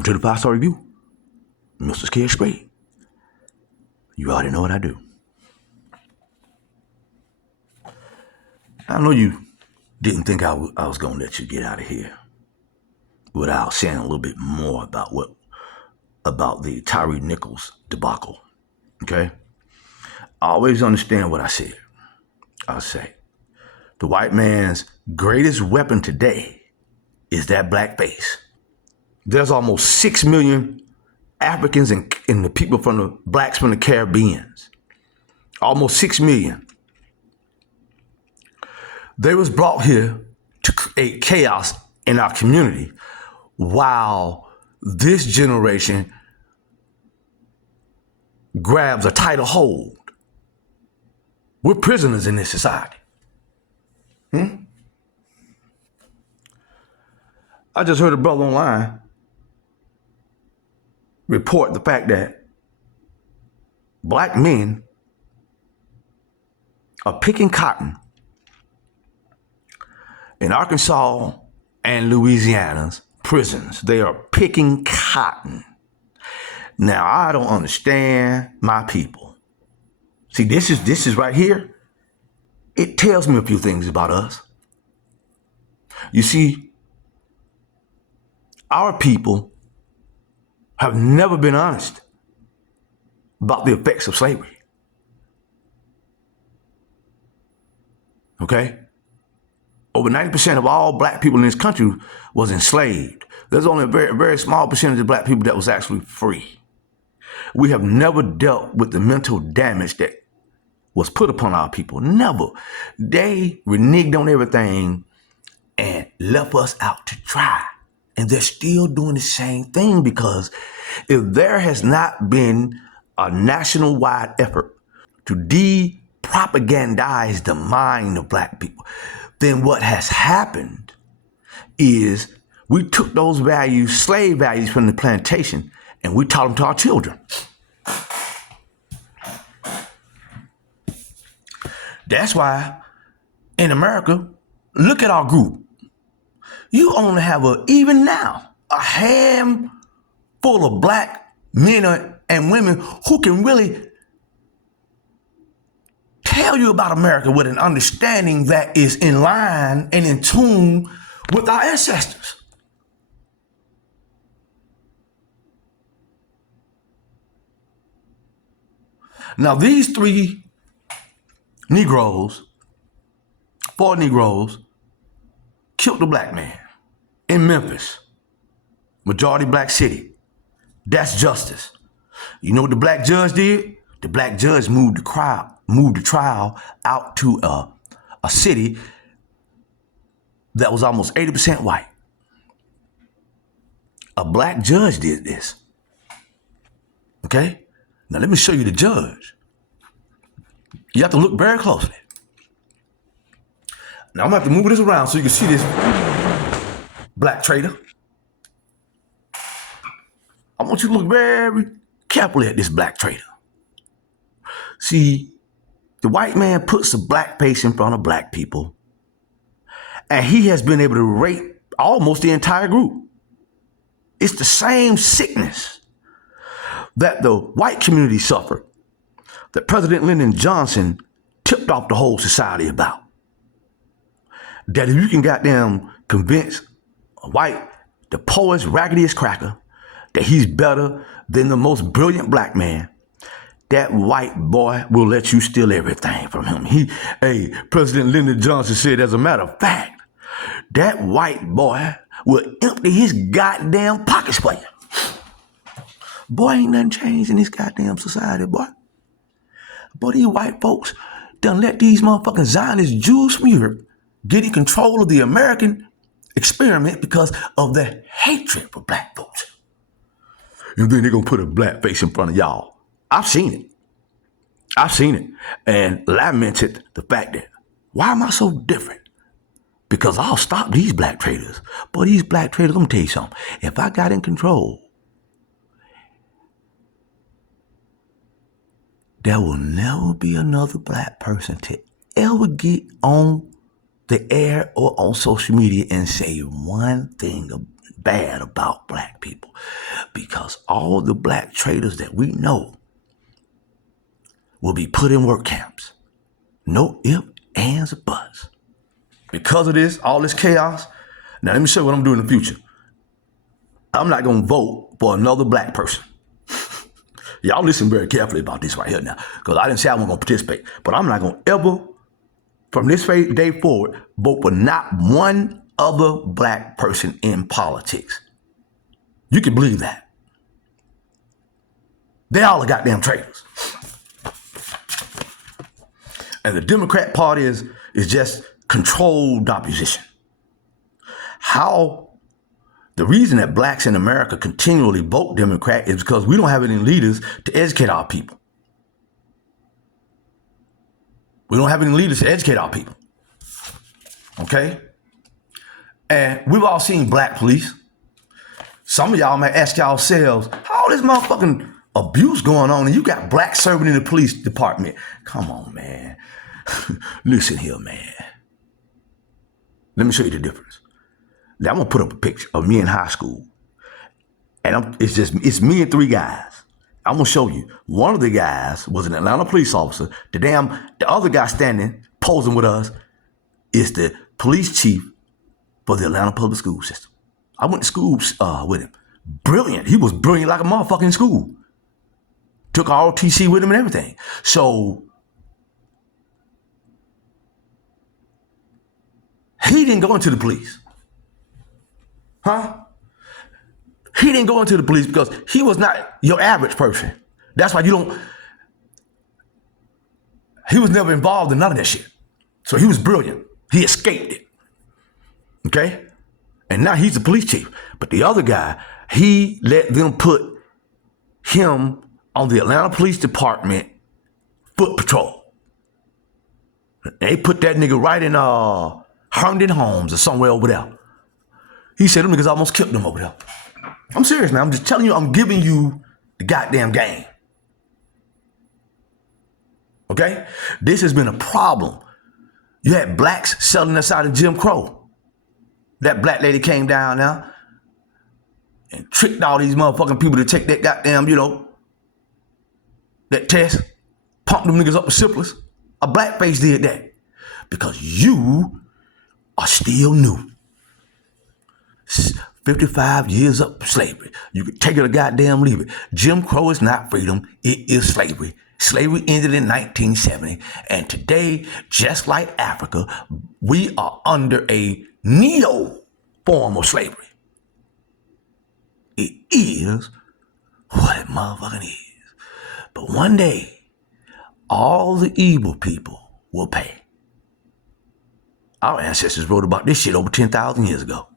Welcome to the 5-Star Review. Mr. Scared Straight. You already know what I do. I know you didn't think I was going to let you get out of here without saying a little bit more about the Tyree Nichols debacle. Okay? I always understand what I said. I'll say the white man's greatest weapon today is that black face. There's almost 6 million Africans and the people from the blacks from the Caribbean. Almost 6 million. They was brought here to create chaos in our community while this generation grabs a tighter hold. We're prisoners in this society. I just heard a brother online report the fact that black men are picking cotton in Arkansas and Louisiana's prisons. They are picking cotton. Now, I don't understand my people. See, this is right here. It tells me a few things about us. You see, our people have never been honest about the effects of slavery. Okay? Over 90% of all black people in this country was enslaved. There's only a very, very small percentage of black people that was actually free. We have never dealt with the mental damage that was put upon our people. Never. They reneged on everything and left us out to dry. And they're still doing the same thing, because if there has not been a national-wide effort to de-propagandize the mind of black people, then what has happened is we took those values, slave values from the plantation, and we taught them to our children. That's why in America, look at our group. You only have even now, a handful of black men and women who can really tell you about America with an understanding that is in line and in tune with our ancestors. Now, these 4 Negroes, killed a black man in Memphis, majority black city. That's justice. You know what the black judge did? The black judge moved the trial out to a city that was almost 80% white. A black judge did this. Okay? Now let me show you the judge. You have to look very closely. Now I'm gonna have to move this around so you can see this black traitor. I want you to look very carefully at this black traitor. See, the white man puts a black face in front of black people, and he has been able to rape almost the entire group. It's the same sickness that the white community suffered, that President Lyndon Johnson tipped off the whole society about. That if you can goddamn convince a white, the poorest, raggediest cracker, that he's better than the most brilliant black man, that white boy will let you steal everything from him. President Lyndon Johnson said, as a matter of fact, that white boy will empty his goddamn pockets for you. Boy, ain't nothing changed in this goddamn society, boy. But these white folks done let these motherfucking Zionist Jews from Europe get in control of the American experiment because of their hatred for black folks. And then they're gonna put a black face in front of y'all. I've seen it. And lamented the fact that, why am I so different? Because I'll stop these black traitors. But these black traitors, let me tell you something. If I got in control, there will never be another black person to ever get on the air or on social media and say one thing bad about black people, because all the black traders that we know will be put in work camps. No ifs, ands, or buts. Because of this, all this chaos, now let me show you what I'm doing in the future. I'm not going to vote for another black person. Y'all listen very carefully about this right here now, because I didn't say I wasn't going to participate, but I'm not going to ever, from this day forward, vote for not one other black person in politics. You can believe that. They all are goddamn traitors. And the Democrat Party is just controlled opposition. The reason that blacks in America continually vote Democrat is because we don't have any leaders to educate our people. We don't have any leaders to educate our people. Okay? And we've all seen black police. Some of y'all might ask yourselves, how all this motherfucking abuse going on and you got blacks serving in the police department? Come on, man. Listen here, man. Let me show you the difference. Now, I'm going to put up a picture of me in high school. And it's me and three guys. I'm going to show you. One of the guys was an Atlanta police officer. The other guy standing, posing with us, is the police chief for the Atlanta public school system. I went to school with him. Brilliant. He was brilliant like a motherfucker in school. Took ROTC with him and everything. So he didn't go into the police. Huh? He didn't go into the police because he was not your average person. That's why he was never involved in none of that shit. So he was brilliant. He escaped it. Okay? And now he's the police chief. But the other guy, he let them put him on the Atlanta Police Department foot patrol. They put that nigga right in Herndon Homes or somewhere over there. He said them niggas almost killed him over there. I'm serious, man. I'm just telling you, I'm giving you the goddamn game. Okay? This has been a problem. You had blacks selling us out of Jim Crow. That black lady came down now and tricked all these motherfucking people to take that goddamn, that test, pumped them niggas up with syphilis. A blackface did that because you are still new. 55 years of slavery. You can take it or goddamn leave it. Jim Crow is not freedom. It is slavery. Slavery ended in 1970. And today, just like Africa, we are under a neo form of slavery. It is what it motherfucking is. But one day, all the evil people will pay. Our ancestors wrote about this shit over 10,000 years ago.